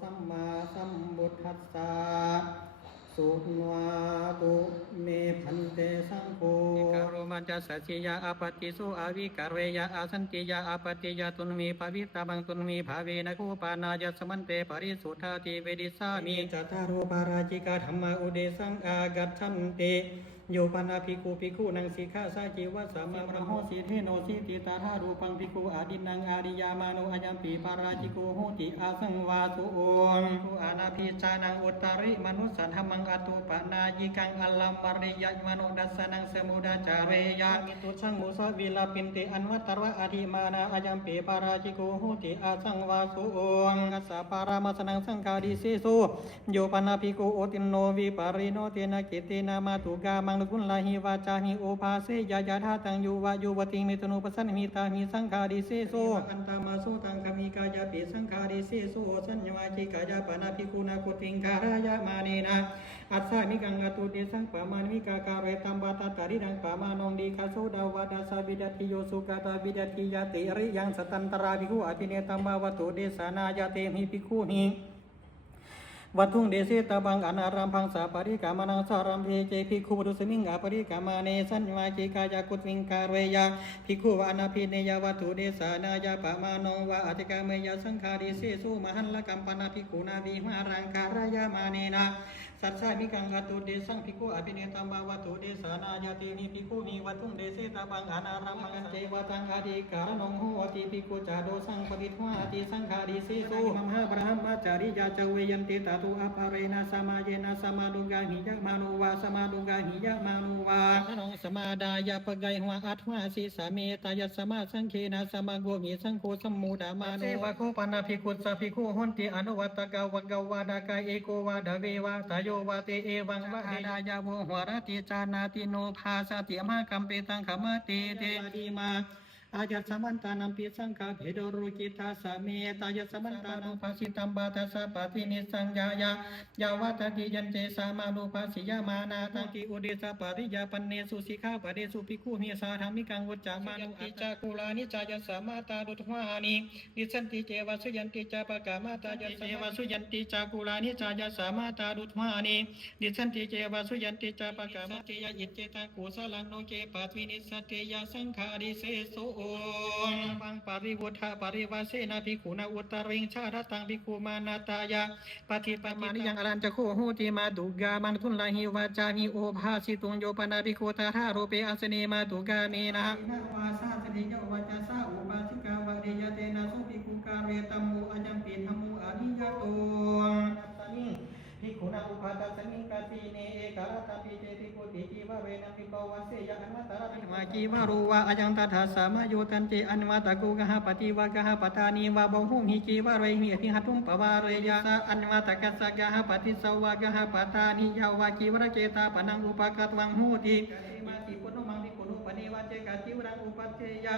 สัมมาสัมพุทธัสสะสุนวาตุเมพันเตสังโฆกโรมัจจสัจจิยาอปติสุอวิการเวยาอาสันติยาอปติยาตุนมีภวิตาบังตุนมีภาเวนะคูปานายัสมันเตปริสุทธาติเวดิสามีจัตตารโอปาราจิกาธรรมาอุเดสังอากัจฉันเตโยปนาภิกขุภิกขุนังสิกขาสาจิวัสสามะมโหสีเทโนสิติตาธารูปังภิกขุอาดินังอาริยามานุอายัมปีปาราจิโกโหติอาสังวาสุโอภิกขุอานาภิจานังอุตตริมนุสสันธมังอตุปนายิกังอัลลัมมริยมนุดัสสนังสมุดาจาเรยามิตุชังมุสวิลาปินติอันวัตระอธิมานาอายัมปีปาราจิโกโหติอาสังวาสุโอกัสสะปารามัสนังสังฆาดิเสสุโยปนาภิกขุโอตินโนวิปาริโนเตนะกิตินามาตุกามังกุลลาหิวาจาหิโอภาเสยายาธาตังยุวะยุวติเมตโนปสันหิตาหิสังฆาดิเสโสอันตามาโสตังคามิกายาปิสังฆาดิเสโสสัญญวาจิกายาปนาภิกขุนากุติงการายามาเนนะอัสสามิกังอตุเดสังปะมานวิกาการเวตัมบาตาตาริดังปะมานองดีคาโสดาวาดาสาบิดาติโยสุกาตาบิดาติยาติริยังสตันตราภิกขุอภิเนตัมบาวตุเดสานายาเตมิภิกขุหิวัตถุเดสิตาบังอนารัมพังสาปริกามานังสารัมเพเจภิกขุดุสมิงอาปริกามาเนสัญญาจิกายากุติงการเวยาภิกขุวานาภิเนยวัตถุเดสานายาปะมานองวะอติกาเมยสังฆาดิเสสุมหันละกัมปนาภิกขุนาวิมารังการายามาเนนะสัจจามิกังอตุเดสังภิกขุอภิเนตัมบาวตุเดสานายาเตมิภิกขุมีวัตถุเดสิตาบังอนารัมพังเจวตังอธิการนองโหติภิกขุจาโดสังปฏิทวาติสังฆาดิเสสุมัมหะพระหัมมาจาริยาจเวยันติตาตุอภาเรนะสมาเยนะสมาดุงกาหิยะมานุวาสมาดุงกาหิยะมานุวาขนองสมาดายะปะไกหัวอัตวาสิสาเมตายะสมาสังเคนะสมาโกมิสังโฆสัมมูดามานุวะโคปนาภิกขุสะภิกขุหนติอนุวัตกาวะกวาดากาเอโกวาดาเววาตโยวาเตเอวังวะเดดายะโวหวรติจานาติโนภาสติมหกัมเปตังขมติเตดีมาอาจัสมันตานัมปิสังฆาเพโดรุกิตาสามีตายสมันตานุปัสสิตัมบาตัสสะปฏินิสังญายายาวัตติยันเจสามานุปัสสิยามานาตังกิอุเดสะปริยาปันเนสุสิกขาปเดสุภิกขุหิสาธรรมิกังวุจจามานุติจากุลานิจายสามาตาดุทวานิดิสันติเจวสุยันติจาปะกามาตายสเจวสุยันติจากุลานิจายสามาตาดุทวานิดิสันติเจวสุยันติจาปะกามาเตยอิเจตังกุสลังโนเกปัตวินิสัตเตยสังฆาดิเสโสบังปาริวุฒาปาริวาเสนาภิกขุนาอุตริงชาดตังภิกขุมานาตายาปฏิปมานิยังอรัญจโคโหติมาดุกามันทุนลาหิวาจาหิโอภาสิตุงโยปนาภิกขุตาธาโรเปอัสเนมาดุกาเมนะวาสาสนิโยวาจาสาอุปาสิกาวะเดยเตนะสุภิกขุการเวตัมมุอัญญัมปิธรรมุอริยโตภิกขุนาอุปาทัสสมิงกัสสิเนเอกรัตติเจภิกขุติจีวะเวนะภิกขวาเสยะอันวัตระภิกขวาจีวะรูวะอายังตัทธาสามโยตันเจอันวัตกุกหะปฏิวะกหะปตานีวะบหุหิจีวะเรหิอภิหัตุมปวาเรยะอันวัตกัสสะกหะปฏิสวะกหะปตานียาวะจีวะเจตาปนังอุปกัตวังโหติมาติปุณมังภิกขุนุปนิวะเจกะจิวรังอุปัฏเจยะ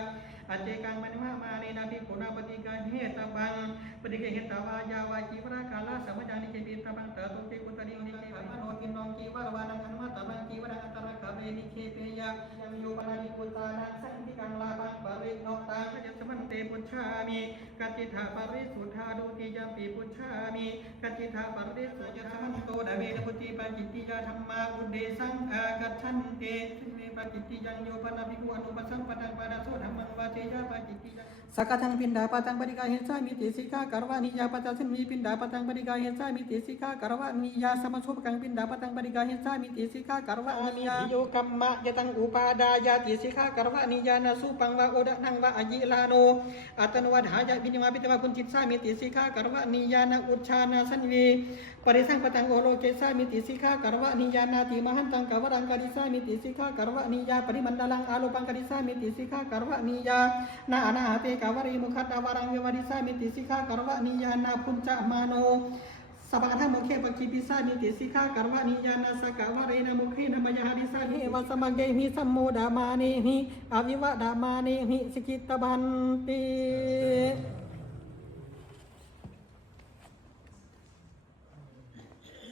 อเจกังมณิมาเนนะภิกขุนาปฏิกะเหตบังปฏิกะเหตวายาวะจีวะกาลาสมจังนิเจปิตบังตะตุเจกุตนินิเจปะมโนตินองจีวะวานังอันมัตตมังจีวะอันตระกะเวนิเคเปยะยังโยปนาภิกขุตานังสังทิกังลาภังปริโนตังยัสมันเตปุชฌามิกัจจิตาปริสุทธาดุติยัมปิปุชฌามิกัจจิตาปริสุทธามันโตดาเวนะพุทธิปัจจิติยาธัมมาอุเดสังอากัจฉันเตสุเมปัจจิติยังโยปนาภิกขุอนุปัสสัมปตังปะดาโสธัมมังวาเจยะปัจจิติยังสักขังปินดาปตังปริกาเหสามิติสิกขาการวานิยาปัจจสิมีปินดาปตังปริกาเหสามิติสิกขาการวานิยาสมโสปกังปินดาปตังปริกาเหสามิติสิกขาการวานิยาโยกัมมะยตังอุปาดายาติสิกขาการวานิยานาสุปังวะโอดะนังวะอยิลาโนอัตนวัฏหายะวินิมาปิตวะพุนจิตสามิติสิกขาการวานิยานาอุชานาสันวีปริสังปตังโอโลเกสามิติสิกขาการวานิยานาติมหันตังกวรังกดิสามิติสิกขาการวานิยาปริมันดาลังอาโลปังกดิสามิติสิกขาการวานิยานาอนาหะเตกวริมุขัตตวรังเววดิสามิติสิกขาการวานิยานาพุญจมาโนสัพพะทัมโมเคปกิปิสานิติสิกขาการวานิยานาสกวะเรนะมุขีนะมยหดิสานิวะสมังเกหิสัมโมดามานิหิอวิวะดามานิหิสิกิตตบันติ